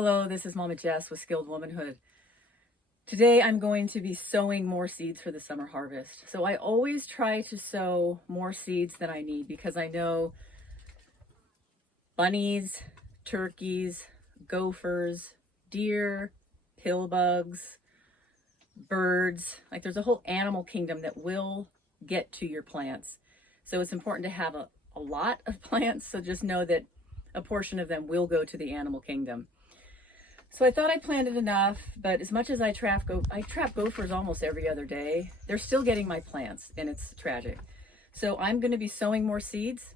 Hello, this is Mama Jess with Skilled Womanhood. Today I'm going to be sowing more seeds for the summer harvest. So I always try to sow more seeds than I need because I know bunnies, turkeys, gophers, deer, pill bugs, birds, like there's a whole animal kingdom that will get to your plants. So it's important to have a lot of plants. So just know that a portion of them will go to the animal kingdom. So I thought I planted enough, but as much as I trap gophers almost every other day, they're still getting my plants, and it's tragic. So I'm going to be sowing more seeds,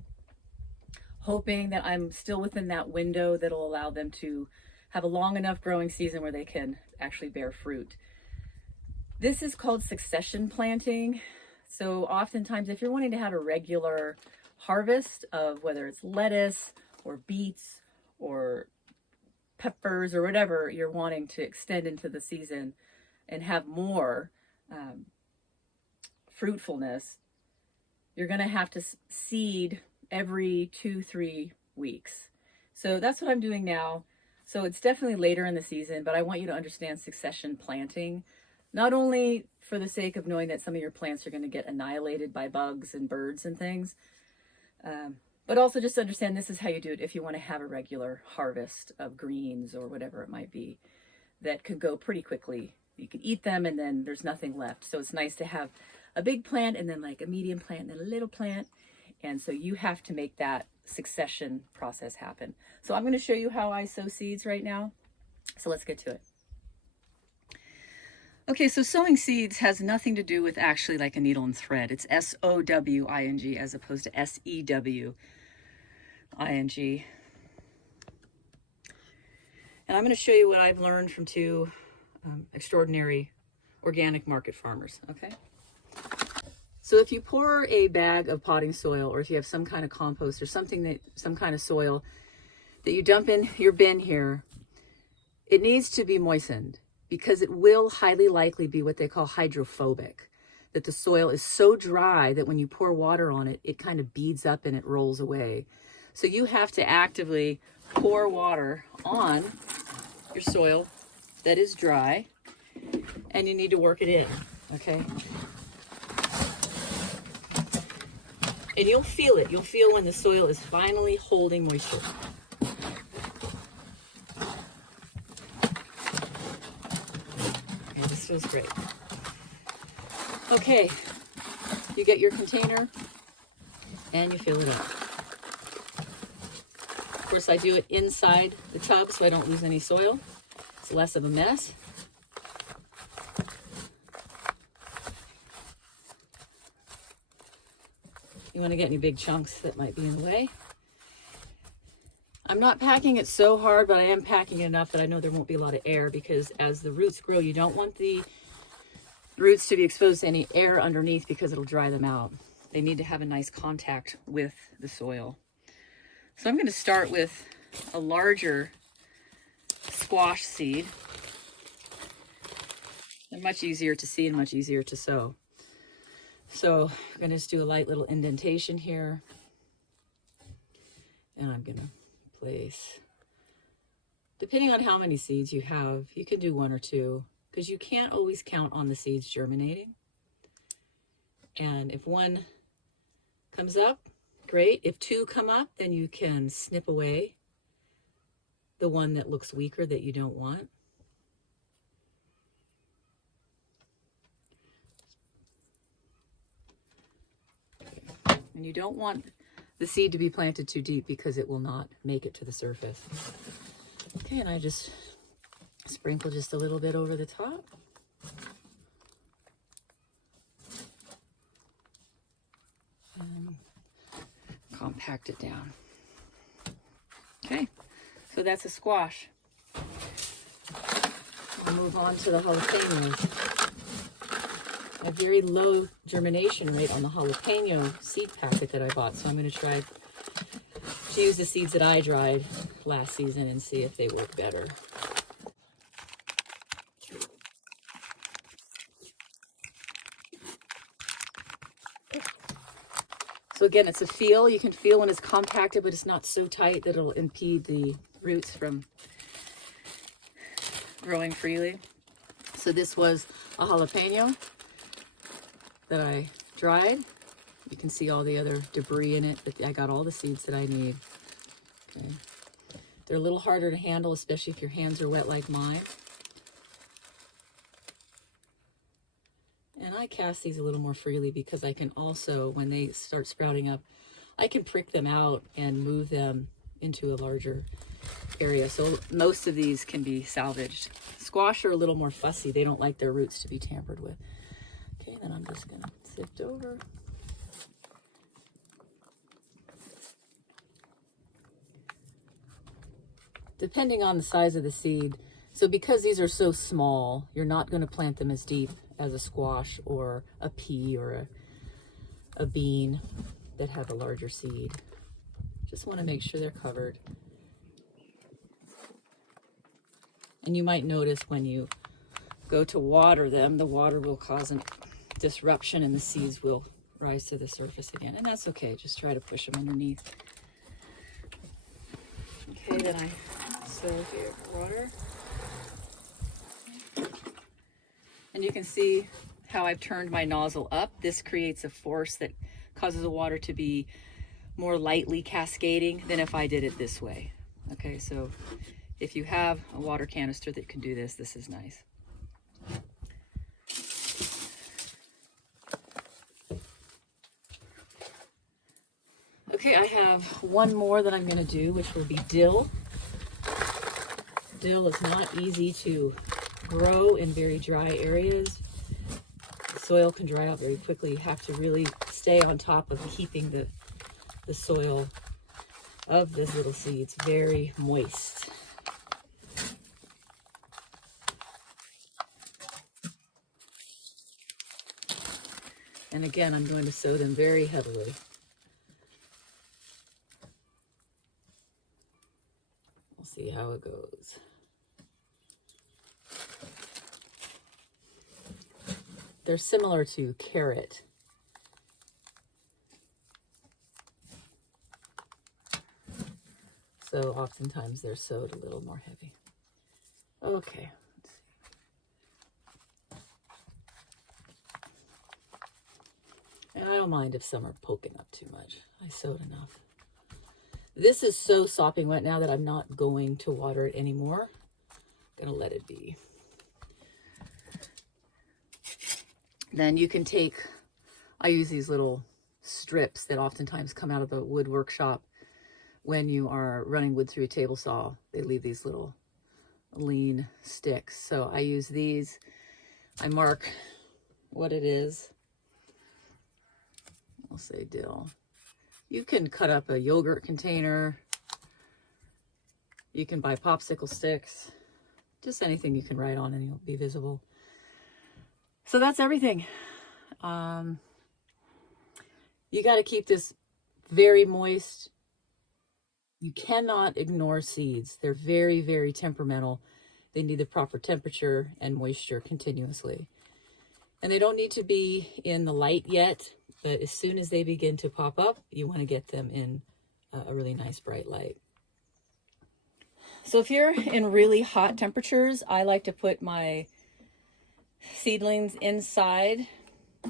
hoping that I'm still within that window that'll allow them to have a long enough growing season where they can actually bear fruit. This is called succession planting. So oftentimes, if you're wanting to have a regular harvest of whether it's lettuce or beets or peppers or whatever you're wanting to extend into the season and have more fruitfulness, you're going to have to seed every 2-3 weeks. So that's what I'm doing now. So it's definitely later in the season, but I want you to understand succession planting, not only for the sake of knowing that some of your plants are going to get annihilated by bugs and birds and things, but also just understand this is how you do it if you want to have a regular harvest of greens or whatever it might be that could go pretty quickly. You can eat them and then there's nothing left. So it's nice to have a big plant and then like a medium plant and then a little plant. And so you have to make that succession process happen. So I'm going to show you how I sow seeds right now. So let's get to it. Okay, so sowing seeds has nothing to do with actually like a needle and thread. It's S-O-W-I-N-G as opposed to S-E-W-I-N-G. And I'm going to show you what I've learned from two extraordinary organic market farmers, okay? So if you pour a bag of potting soil, or if you have some kind of compost or some kind of soil that you dump in your bin here, it needs to be moistened, because it will highly likely be what they call hydrophobic, that the soil is so dry that when you pour water on it, it kind of beads up and it rolls away. So you have to actively pour water on your soil that is dry, and you need to work it in, okay? And you'll feel it. You'll feel when the soil is finally holding moisture. This feels great. Okay, you get your container and you fill it up. Of course, I do it inside the tub so I don't lose any soil. It's less of a mess. You want to get any big chunks that might be in the way. I'm not packing it so hard, but I am packing it enough that I know there won't be a lot of air, because as the roots grow, you don't want the roots to be exposed to any air underneath because it'll dry them out. They need to have a nice contact with the soil. So I'm going to start with a larger squash seed. They're much easier to see and much easier to sow. So I'm going to just do a light little indentation here. And I'm going to place, depending on how many seeds you have, you can do 1 or 2, because you can't always count on the seeds germinating. And if 1 comes up, great. If 2 come up, then you can snip away the one that looks weaker that you don't want. And you don't want the seed to be planted too deep because it will not make it to the surface. Okay, and I just sprinkle just a little bit over the top. And compact it down. Okay, so that's a squash. I'll move on to the jalapenos. A very low germination rate on the jalapeno seed packet that I bought. So I'm going to try to use the seeds that I dried last season and see if they work better. So again, it's a feel. You can feel when it's compacted, but it's not so tight that it'll impede the roots from growing freely. So this was a jalapeno that I dried. You can see all the other debris in it, but I got all the seeds that I need. Okay. They're a little harder to handle, especially if your hands are wet like mine. And I cast these a little more freely because I can also, when they start sprouting up, I can prick them out and move them into a larger area. So most of these can be salvaged. Squash are a little more fussy. They don't like their roots to be tampered with. Okay, then I'm just gonna sift over. Depending on the size of the seed. So because these are so small, you're not going to plant them as deep as a squash or a pea or a bean that have a larger seed. Just want to make sure they're covered. And you might notice when you go to water them, the water will cause a disruption and the seeds will rise to the surface again. And that's okay. Just try to push them underneath. Okay, then I sow here water. And you can see how I've turned my nozzle up. This creates a force that causes the water to be more lightly cascading than if I did it this way. Okay, so if you have a water canister that can do this, this is nice. Okay, I have one more that I'm going to do, which will be dill. Dill is not easy to grow in very dry areas. The soil can dry out very quickly. You have to really stay on top of keeping the soil of this little seeds very moist. And again, I'm going to sow them very heavily. We'll see how it goes. They're similar to carrot. So oftentimes they're sowed a little more heavy. Okay. Let's see. And I don't mind if some are poking up too much. I sowed enough. This is so sopping wet now that I'm not going to water it anymore. I'm gonna let it be. Then you can take, I use these little strips that oftentimes come out of the wood workshop when you are running wood through a table saw. They leave these little lean sticks. So I use these. I mark what it is. I'll say dill. You can cut up a yogurt container. You can buy popsicle sticks. Just anything you can write on and it'll be visible. So that's everything. You got to keep this very moist. You cannot ignore seeds. They're very, very temperamental. They need the proper temperature and moisture continuously. And they don't need to be in the light yet, but as soon as they begin to pop up, you want to get them in a really nice bright light. So if you're in really hot temperatures, I like to put my seedlings inside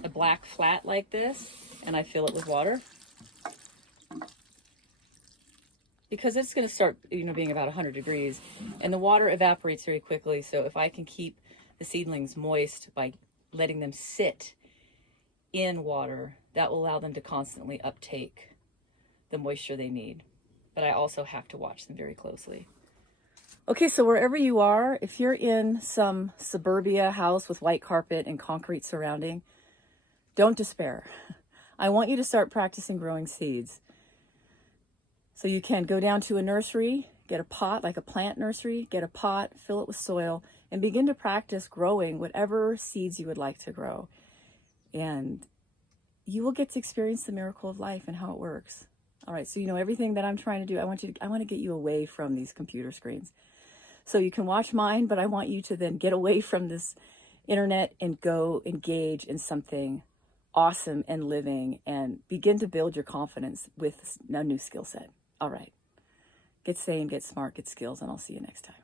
a black flat like this, and I fill it with water because it's going to start, being about 100 degrees, and the water evaporates very quickly. So if I can keep the seedlings moist by letting them sit in water, that will allow them to constantly uptake the moisture they need. But I also have to watch them very closely. Okay, so wherever you are, if you're in some suburbia house with white carpet and concrete surrounding, don't despair. I want you to start practicing growing seeds. So you can go down to a nursery, get a pot, like a plant nursery, get a pot, fill it with soil, and begin to practice growing whatever seeds you would like to grow. And you will get to experience the miracle of life and how it works. All right, so everything that I'm trying to do, I want to get you away from these computer screens. So you can watch mine, but I want you to then get away from this internet and go engage in something awesome and living and begin to build your confidence with a new skill set. All right. Get sane, get smart, get skills, and I'll see you next time.